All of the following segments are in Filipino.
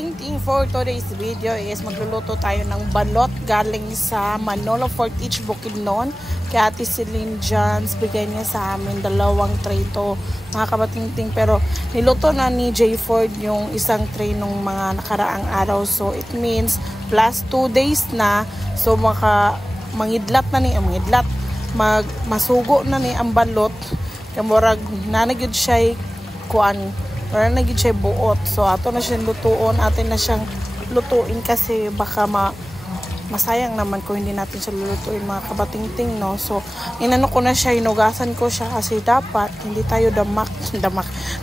kabating-ting, for today's video is magluluto tayo ng balot galing sa Manolo Fort Each Bukidnon. Kaya Ate Celine Jans, bigay niya sa amin 2 tray to, mga kabating-ting. Pero niluto na ni J Ford yung isang tray nung mga nakaraang araw. So it means plus 2 days na. So mangidlat na ni, masugo na ni ang balot. Kamurag nanagid siya kuan, wala na gid siya buot. So ato na siyang lutuon, atin na siyang lutuin kasi baka masayang naman kung hindi natin siya lulutuin, mga kabating-ting, no. So inano ko na siya, hinugasan ko siya kasi dapat hindi tayo damak.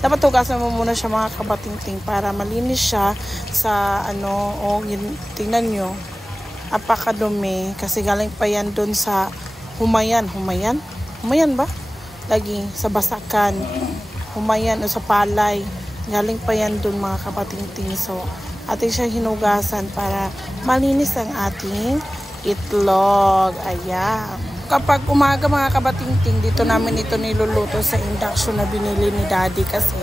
Dapat hugasan mo muna siya, mga kabating-ting, para malinis siya sa tingnan nyo, apakadumi kasi galing pa yan dun sa humayan ba? Lagi sa basakan, humayan o sa palay, galing pa yan dun, mga kabating-ting. So ating siya hinugasan para malinis ang ating itlog. Ayan, kapag umaga, mga kabating-ting, dito namin ito niluluto sa induction na binili ni Daddy kasi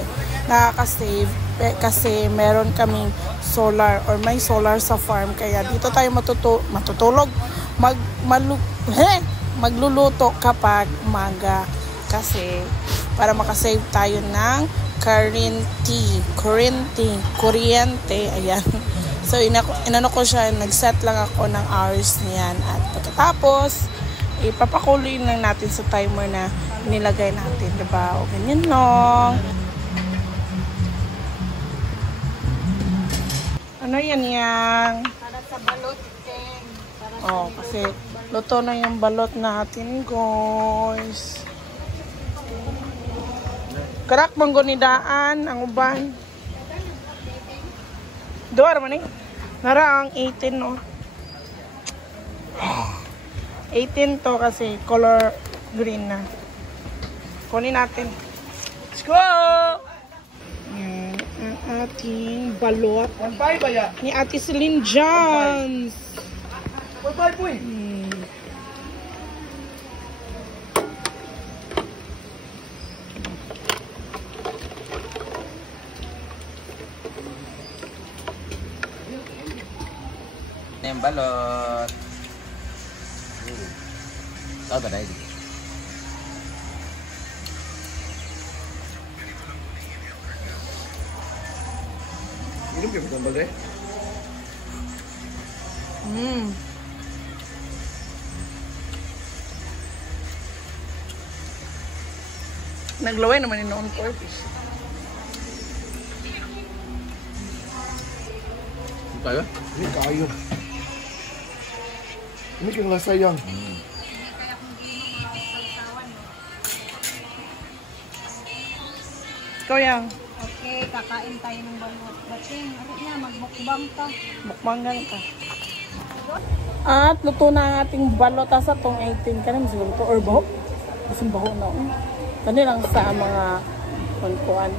nakaka-save, kasi meron kaming solar or may solar sa farm, kaya dito tayo matutulog magluluto kapag umaga kasi para makasave tayo ng kuryente. Ayan. So inano ko siya, nag-set lang ako ng hours niyan, at pagkatapos ipapakuloy lang natin sa timer na nilagay natin, diba? O ganyan lang. Ano yan? Para sa balot, kasi luto na yung balot natin, guys. Karak manggonidaan ang uban. Duwar man nara ang 18, no. 18 to kasi color green na. Kunin natin. Let's go! Yan ang ating balot ni Ate Celine Jans. Yung balot. Tahu ba dahil? Minum ka ba dahil? Naglaway naman yung noon ko. Tayo? Ini kayo. Ini kaya sayang. Ikaw yang. okay, kakain tayo ng balot. Bating, niya, magbukbang ka. Mukbangan ka. At luto na ang ating balot sa tong 18 ka na siguro to, or baho. Kasi baho na. Kani lang sa mga kuan.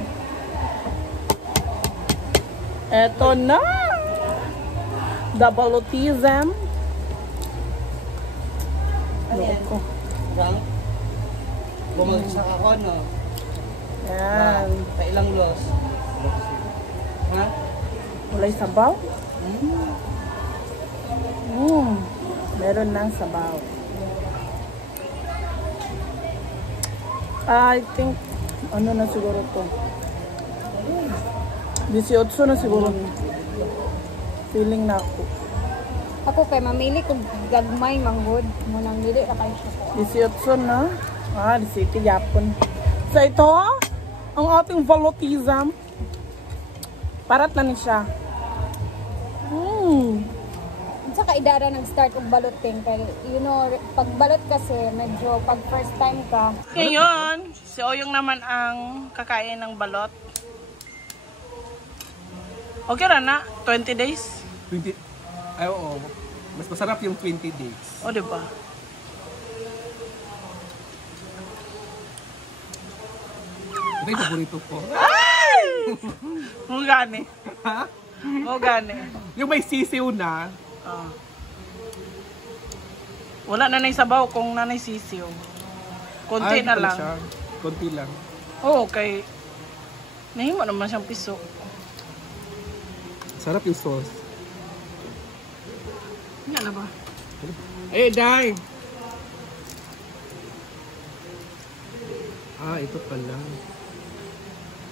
Eto na! The balotism. Loko. Bumagsak ako, no? Yan. Kailang los. Ha? Mulay sabaw. Meron ng sabaw. I think, ano na siguro to? 18 na siguro. Feeling na ako. Ako kay mamili kung gagmay manggod. Munang dili na kayo siya. 18 na. 17 yapon. So ito, ang ating balotism. Parat na ni siya. Sa kaidara nag-start og baloting pero you know, pag balot kasi medyo pag first time ka. Ngayon, si Oyong naman ang kakain ng balot. Okay ra na, 20 days. 20. Ay, oo. Mas masarap yung 20 days. O, diba? Ito yung paborito ko. Ay! Mo gani. Ha? Mo gani. Yung may sisiw na. Wala na sabaw kung nanay sisiw. Konti na lang. Siya. Konti lang. Oo, okay. Nahimo naman siyang piso. Sarap yung sauce. Yan na ba? Eh, Day! Ah, ito pala.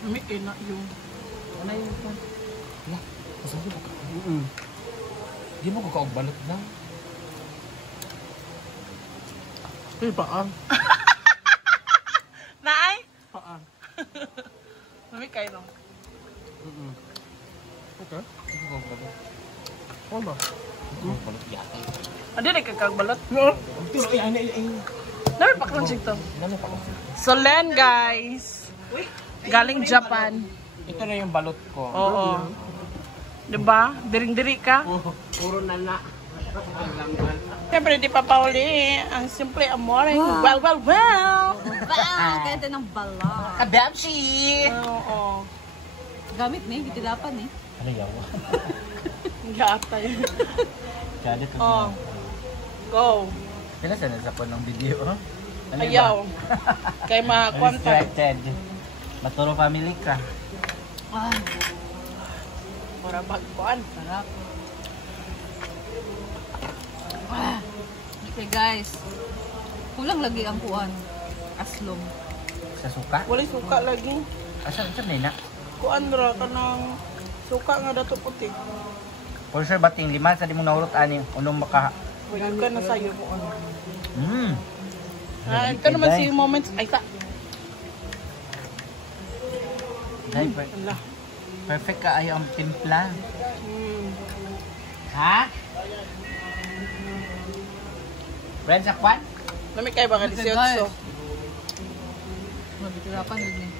May ina yung... Ano yung pan? Wala. Masabi ba ka? Di mo ko kaugbalot na. Ay, paan. Naay? Paan. May kayo no? Okay. Di ko kaugbalot. Ano ba? Kaugbalot yata. Hindi na kagbalot. No. Pero ay. Dami pa crunching to. Ano pa ko? So, Len, guys. Galing Japan. Ito na yung balot ko. Oo. Diba? Diring-diri ka. Puro nana. Siyempre, di pa pauli. Ang simple amore. Well. Wow! Ganda ng bala. Kabamshi! Oo. Gamit ni, bitilapan eh. Ano yawa? Gata yun. Galit ko. Oh. Go. Kailan sa nasapon ng video? Ano Ayaw. Kay ma-contact. Distracted. Maturo family ka. Para bagpuan. Sarap. Okay guys. Kulang lagi ang kuan. Aslong. Sa suka? Wala suka lagi. Asan na? Kuan ra kanang suka nga dato puti. For sure, bating lima sa di mo naurot ani. Unong maka... Wala ka na sayo. Ito naman si Moments. Ay ka. Dahil Ala. perfect ka ay ang timpla. Mm. Ha? Friends, akwan? Lami kayo ba nga Okay, guys. 18? Mabitilapan din eh.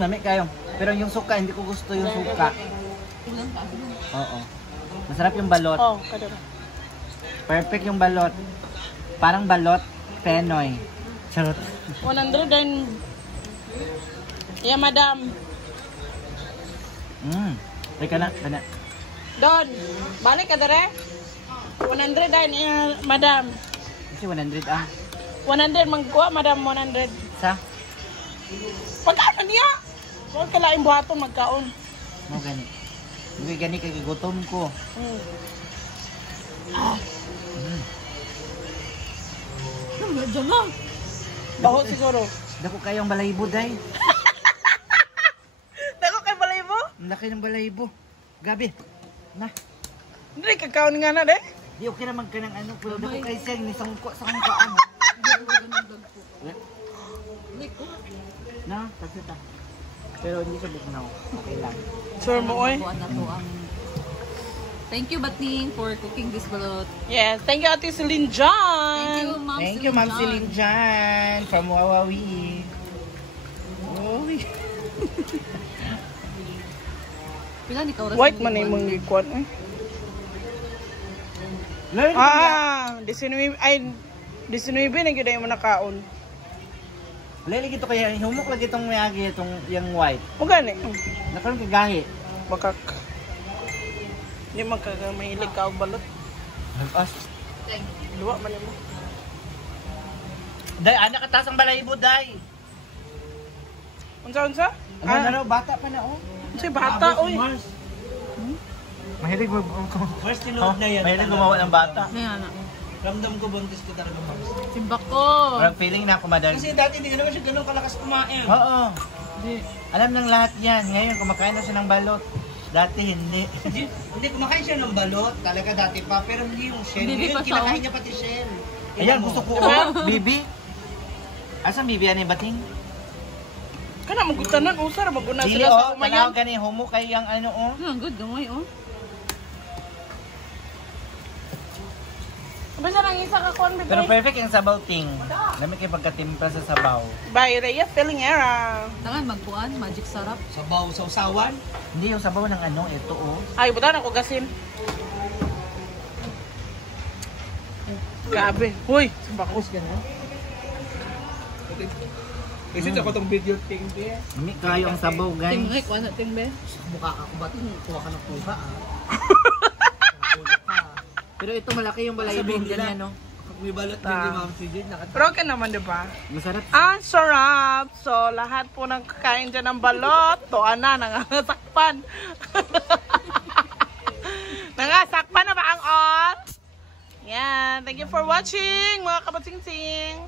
Nami kayo. Pero yung suka, hindi ko gusto yung suka. Kulang ka. Oo. Masarap yung balot. Oh, kada. Perfect yung balot. Parang balot, Penoy. Charot. 100 and... Yeah, madam. Teka na. Don, balik ka dere. 100 and madam. Kasi 100 ah. 100 magkuha, madam, 100. Sa? Pagkano niya? Huwag ka laing buhaton magkaon. Mo gani. Hindi gani kay gutom ko. Diyan lang. Baho siguro. Dako kayong balaybo, day. Dako kay balay mo? Ang laki ng balaybo. Gabi. Na. Hindi, kakaon nga na, de. Di okay naman ka ng ano. Pero dako kay siyang nisangko sa kong kaan. Na, kasi ta. Pero hindi siya buknaw. Okay lang. Sure mo, oy. Kuan na to ang... Thank you, Bating, for cooking this balot. Yes, thank you, Ate Celine John. Thank you, Ma'am Thank you, Ma'am Celine Jan from Wawawi. Uy. Pila ni kauras. White man yung mga ikuan, eh. Learn Ay, 19 na yun yung nakaon. Lali gito kaya humok lagi itong mayagi itong yung white. O gani. Nakaroon kagahi. Bakak. Hindi mahilig ka og balot. As. Luwa man mo. Day, anak ka tasang balaybo, day. Unsa? Ano, bata pa na, oh. Si bata, oy. Mahilig mo. First tinood na yan. Mahilig gumawa ng bata. Ayan na. Ramdam ko buntis ko talaga, Mars. Simbak ko. Parang feeling na ako, madam. Kasi dati hindi naman siya ganun kalakas kumain. Oo. Hindi. Alam ng lahat yan. Ngayon, kumakain na siya ng balot. Dati hindi. Hindi, kumakain siya ng balot. Talaga dati pa. Pero hindi yung shell. Bibi Ngayon, pa siya, kinakain oh. niya pati shell. Ayan, gusto ko. Oh, Bibi. Asan Bibi yan yung bating? Kana magutanan usar maguna Dili, sila sa oh. umayan. Tanaw gani, homo kay yung ano, oh. Good, gamay oh. Basta nang isa ka kon Pero bebe. perfect yung sabaw ting. Dami kayo pagkatimpla sa sabaw. By Rhea Feeling Era. Tangan magkuan, magic sarap. Sabaw sa usawan. Hindi yung sabaw ng ano, ito, oh. Ay, buta na ko gasin. Grabe. Huy, bakos ganun. Kasi sa patong video thing din. Hindi kayo ang sabaw, guys. Tingre, kuan na tingbe. Mukha ka kumating. Kuha ka ng kuha, ah. Pero ito malaki yung balaybo Sabihin din nila. yan, no? May balot din ni Ma'am CJ. Pero okay naman, di ba? Masarap. Ah, sarap! So, lahat po ng kakain dyan ng balot, toan na, nangasakpan. Nangasakpan na ba ang on? Yan. Thank you for watching, mga kabatsing-sing.